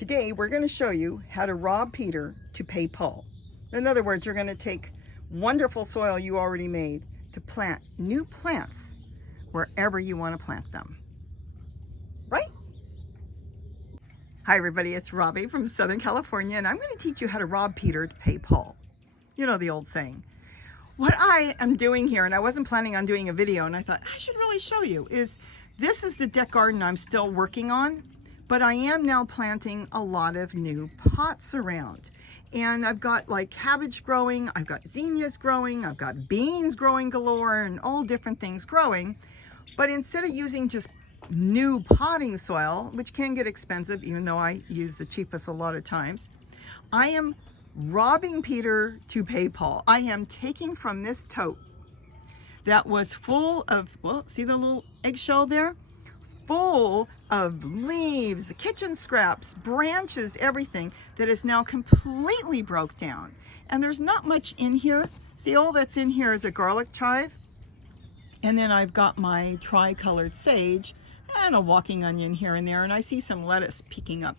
Today we're going to show you how to rob Peter to pay Paul. In other words, you're going to take wonderful soil you already made to plant new plants wherever you want to plant them. Right? Hi everybody, it's Robbie from Southern California, and I'm going to teach you how to rob Peter to pay Paul. You know the old saying. What I am doing here, and I wasn't planning on doing a video, and I thought I should really show you, is this is the deck garden I'm still working on, but I am now planting a lot of new pots around. And I've got like cabbage growing, I've got zinnias growing, I've got beans growing galore, and all different things growing. But instead of using just new potting soil, which can get expensive, even though I use the cheapest a lot of times, I am robbing Peter to pay Paul. I am taking from this tote that was full of, well, see the little eggshell there? Full of leaves, kitchen scraps, branches, everything that is now completely broke down. And there's not much in here. See, all that's in here is a garlic chive. And then I've got my tri-colored sage and a walking onion here and there. And I see some lettuce peeking up,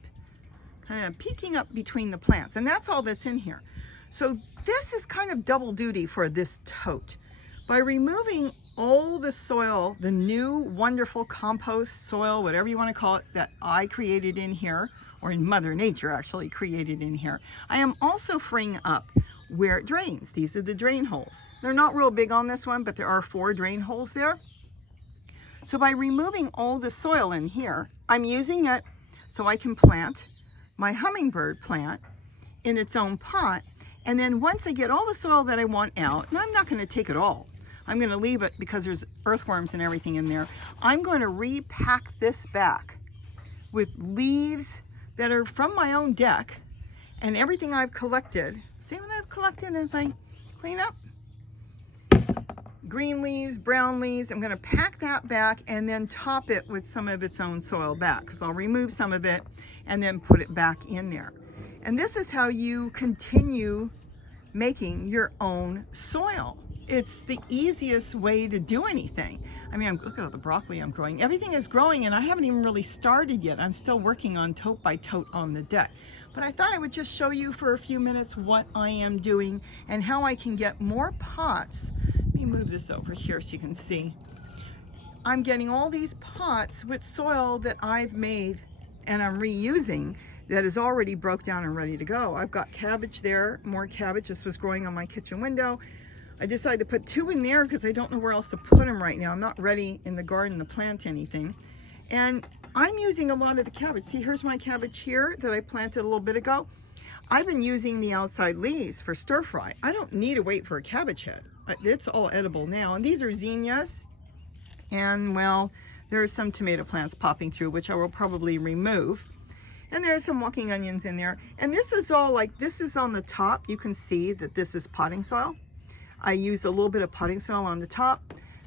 kind of peeking up between the plants. And that's all that's in here. So this is kind of double duty for this tote. By removing all the soil, the new wonderful compost soil, whatever you want to call it, that I created in here, or in Mother Nature actually created in here, I am also freeing up where it drains. These are the drain holes. They're not real big on this one, but there are 4 drain holes there. So by removing all the soil in here, I'm using it so I can plant my hummingbird plant in its own pot. And then once I get all the soil that I want out, and I'm not going to take it all, I'm going to leave it because there's earthworms and everything in there. I'm going to repack this back with leaves that are from my own deck and everything I've collected. See what I've collected as I clean up? Green leaves, brown leaves. I'm going to pack that back and then top it with some of its own soil back, because I'll remove some of it and then put it back in there. And this is how you continue making your own soil. It's the easiest way to do anything. I mean, look at all the broccoli I'm growing. Everything is growing and I haven't even really started yet. I'm still working on tote by tote on the deck. But I thought I would just show you for a few minutes what I am doing and how I can get more pots. Let me move this over here so you can see. I'm getting all these pots with soil that I've made and I'm reusing that is already broke down and ready to go. I've got cabbage there, more cabbage. This was growing on my kitchen window. I decided to put 2 in there because I don't know where else to put them right now. I'm not ready in the garden to plant anything. And I'm using a lot of the cabbage. See, here's my cabbage here that I planted a little bit ago. I've been using the outside leaves for stir fry. I don't need to wait for a cabbage head. It's all edible now. And these are zinnias. And well, there are some tomato plants popping through, which I will probably remove. And there's some walking onions in there. And this is all like, this is on the top. You can see that this is potting soil. I used a little bit of potting soil on the top.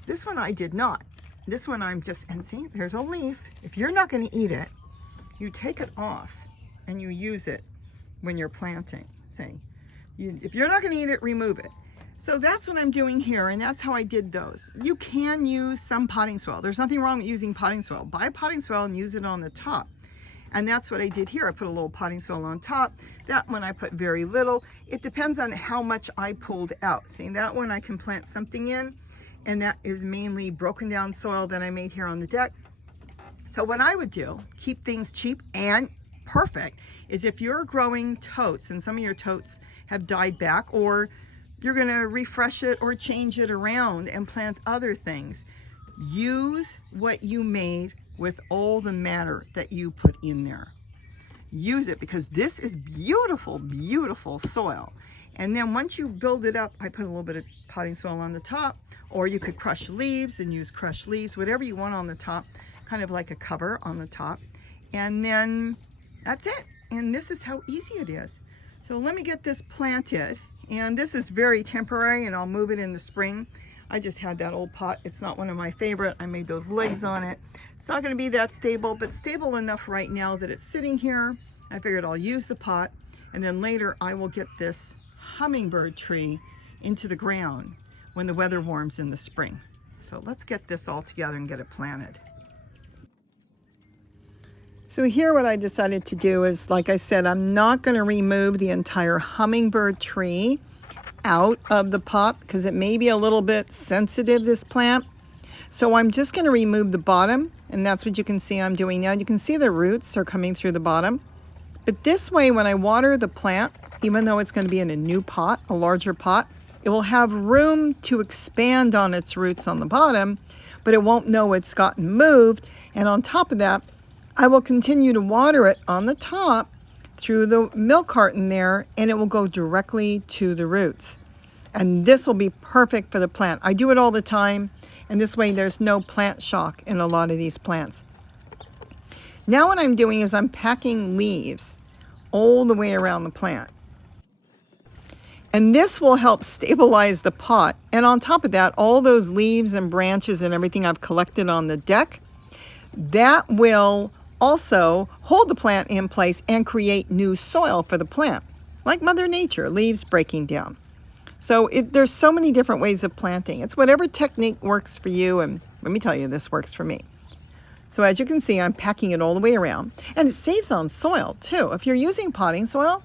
This one I did not. This one I'm just, and see, there's a leaf. If you're not going to eat it, you take it off and you use it when you're planting. See, if you're not going to eat it, remove it. So that's what I'm doing here, and that's how I did those. You can use some potting soil. There's nothing wrong with using potting soil. Buy potting soil and use it on the top. And that's what I did here. I put a little potting soil on top. That one I put very little. It depends on how much I pulled out. See, that one I can plant something in, and that is mainly broken down soil that I made here on the deck. So what I would do, keep things cheap and perfect, is if you're growing totes and some of your totes have died back, or you're gonna refresh it or change it around and plant other things, use what you made with all the matter that you put in there. Use it, because this is beautiful, beautiful soil. And then once you build it up, I put a little bit of potting soil on the top, or you could crush leaves and use crushed leaves, whatever you want on the top, kind of like a cover on the top. And then that's it. And this is how easy it is. So let me get this planted. And this is very temporary, and I'll move it in the spring. I just had that old pot. It's not one of my favorite. I made those legs on it. It's not going to be that stable, but stable enough right now that it's sitting here. I figured I'll use the pot, and then later I will get this hummingbird tree into the ground when the weather warms in the spring. So let's get this all together and get it planted. So here what I decided to do is, like I said, I'm not going to remove the entire hummingbird tree out of the pot because it may be a little bit sensitive, this plant. So I'm just going to remove the bottom, and that's what you can see I'm doing now. You can see the roots are coming through the bottom. But this way, when I water the plant, even though it's going to be in a new pot, a larger pot, it will have room to expand on its roots on the bottom, but it won't know it's gotten moved. And on top of that, I will continue to water it on the top through the milk carton there, and it will go directly to the roots. And this will be perfect for the plant. I do it all the time, and this way there's no plant shock in a lot of these plants. Now what I'm doing is I'm packing leaves all the way around the plant. And this will help stabilize the pot. And on top of that, all those leaves and branches and everything I've collected on the deck, that will also hold the plant in place and create new soil for the plant, like Mother Nature, leaves breaking down. So there's so many different ways of planting. It's whatever technique works for you, and let me tell you, this works for me. So as you can see, I'm packing it all the way around, and it saves on soil too. If you're using potting soil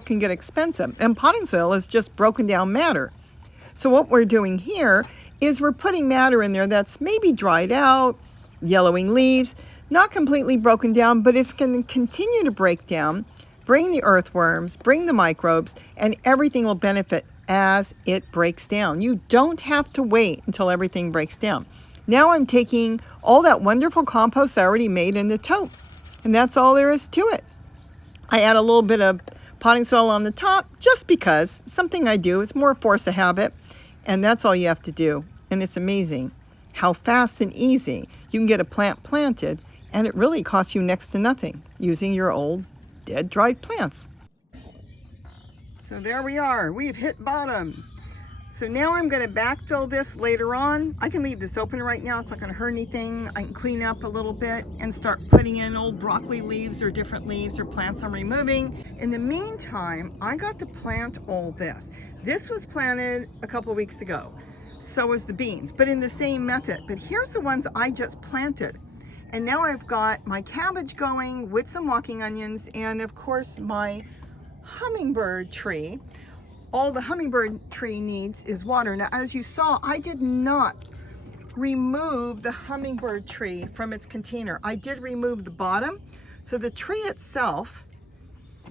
can get expensive, and potting soil is just broken down matter. So what we're doing here is we're putting matter in there that's maybe dried out, yellowing leaves, not completely broken down, but it's going to continue to break down, bring the earthworms, bring the microbes, and everything will benefit as it breaks down. You don't have to wait until everything breaks down. Now I'm taking all that wonderful compost I already made in the tote, and that's all there is to it. I add a little bit of potting soil on the top just because, something I do. It's more force of habit, and that's all you have to do. And it's amazing how fast and easy you can get a plant planted, and it really costs you next to nothing using your old dead dried plants. So there we are, we've hit bottom. So now I'm going to backfill this later on. I can leave this open right now, it's not going to hurt anything. I can clean up a little bit and start putting in old broccoli leaves or different leaves or plants I'm removing. In the meantime, I got to plant all this. This was planted a couple of weeks ago. So was the beans, but in the same method. But here's the ones I just planted. And now I've got my cabbage going with some walking onions, and of course my hummingbird tree. All the hummingbird tree needs is water. Now, as you saw, I did not remove the hummingbird tree from its container. I did remove the bottom, so the tree itself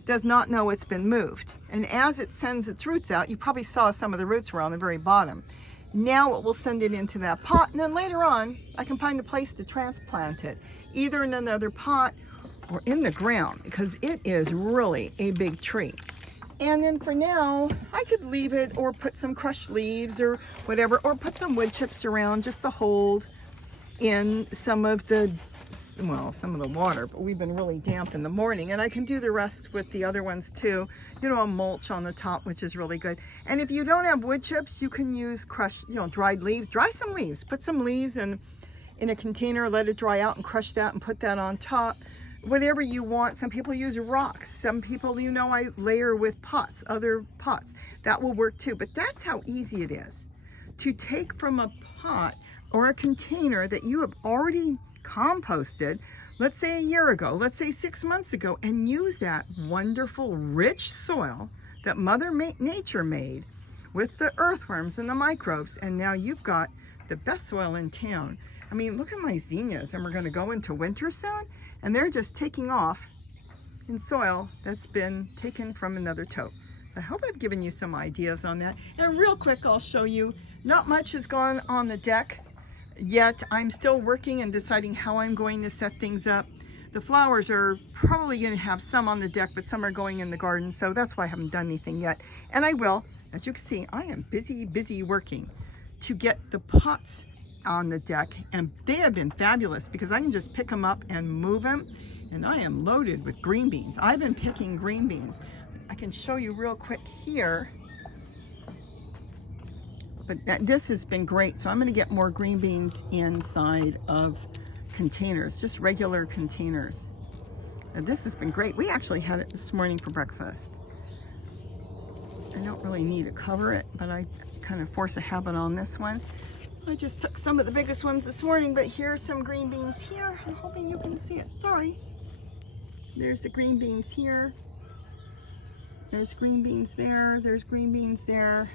does not know it's been moved. And as it sends its roots out, you probably saw some of the roots were on the very bottom. Now it will send it into that pot, and then later on, I can find a place to transplant it, either in another pot or in the ground, because it is really a big tree. And then for now, I could leave it or put some crushed leaves or whatever, or put some wood chips around just to hold in some of the water, but we've been really damp in the morning, and I can do the rest with the other ones too. You know, a mulch on the top, which is really good. And if you don't have wood chips, you can use crushed, dried leaves. Dry some leaves, put some leaves in a container, let it dry out, and crush that and put that on top. Whatever you want. Some people use rocks. Some people, I layer with pots, other pots. That will work too. But that's how easy it is to take from a pot or a container that you have already composted, let's say a year ago, let's say 6 months ago, and use that wonderful rich soil that Mother Nature made with the earthworms and the microbes, and now you've got the best soil in town. I mean, look at my zinnias, and we're going to go into winter soon, and they're just taking off in soil that's been taken from another tote. So I hope I've given you some ideas on that. And real quick, I'll show you, not much has gone on the deck yet. I'm still working and deciding how I'm going to set things up. The flowers are probably going to have some on the deck, but some are going in the garden, so that's why I haven't done anything yet. And I will. As you can see, I am busy working to get the pots on the deck, and they have been fabulous because I can just pick them up and move them, and I am loaded with green beans. I've been picking green beans. I can show you real quick here. But this has been great, so I'm going to get more green beans inside of containers, just regular containers. And this has been great. We actually had it this morning for breakfast. I don't really need to cover it, but I kind of force a habit on this one. I just took some of the biggest ones this morning, but here's some green beans here. I'm hoping you can see it. Sorry. There's the green beans here. There's green beans there. There's green beans there.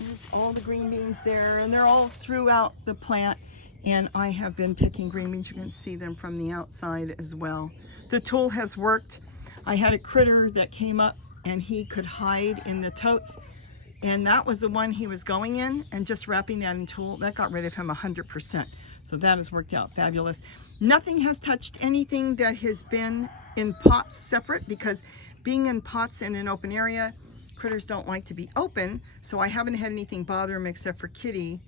There's all the green beans there, and they're all throughout the plant. And I have been picking green beans. You can see them from the outside as well. The tool has worked. I had a critter that came up and he could hide in the totes, and that was the one he was going in, and just wrapping that in tool, that got rid of him 100%. So that has worked out fabulous. Nothing has touched anything that has been in pots separate, because being in pots in an open area, critters don't like to be open. So I haven't had anything bother him except for Kitty.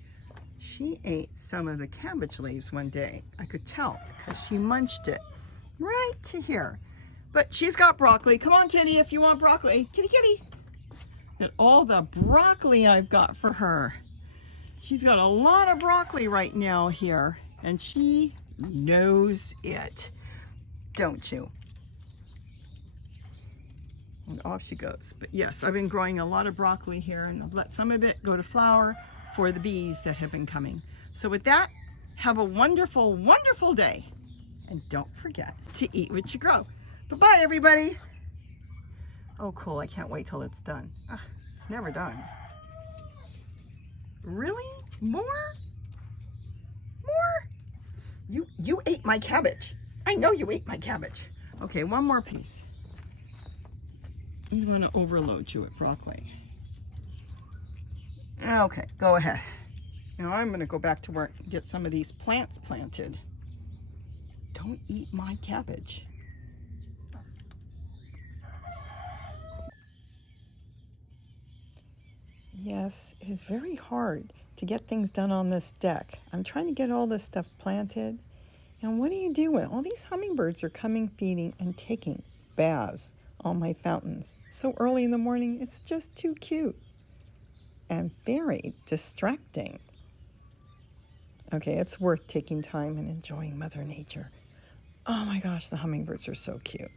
She ate some of the cabbage leaves one day. I could tell because she munched it right to here. But she's got broccoli. Come on, Kitty, if you want broccoli. Kitty, kitty. Look at all the broccoli I've got for her. She's got a lot of broccoli right now here, and she knows it, don't you? And off she goes. But yes, I've been growing a lot of broccoli here, and I've let some of it go to flower for the bees that have been coming. So with that, have a wonderful, wonderful day. And don't forget to eat what you grow. Bye-bye, everybody. Oh, cool. I can't wait till it's done. Ugh, it's never done. Really? More? More? You ate my cabbage. I know you ate my cabbage. Okay, one more piece. I'm going to overload you with broccoli. Okay, go ahead. Now I'm going to go back to work and get some of these plants planted. Don't eat my cabbage. Yes, it is very hard to get things done on this deck. I'm trying to get all this stuff planted. And what are you doing? All these hummingbirds are coming, feeding, and taking baths on my fountains. So early in the morning, it's just too cute and very distracting. Okay, it's worth taking time and enjoying Mother Nature. Oh my gosh, the hummingbirds are so cute.